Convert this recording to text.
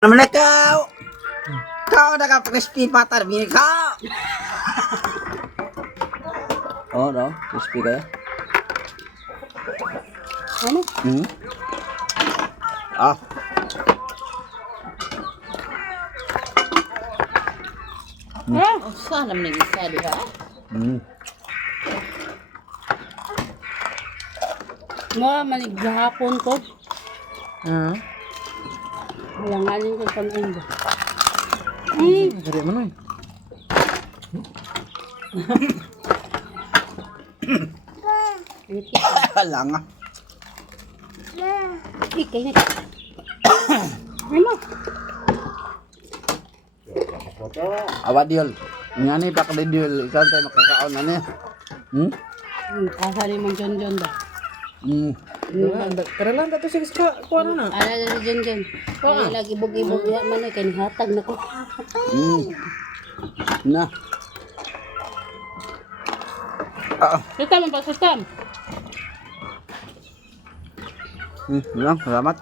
Naman ikaw! Kau naka-crispy butter bini kau! Oh, no? Crispy kaya? Ano? Hmm? Ah. Sana man isa diha. Hmm. Mga manig gahapon ko. Ah, Malanganin ko pag-indo. gede man eh. Wala nga. Ikay na. Ano? Awa diol. Nga ni pa kali diol. Ikaw tayo makakaon na niya. Hmm? Asali mong John ba? Hmm. Tara lang dato sige kuha na na. Ala na si John. Kaya lagi ibog-ibog ya man kay nihatag na ko. Hmm. Na. Ah. Sutam pa sutam. Hmm. Lang, salamat.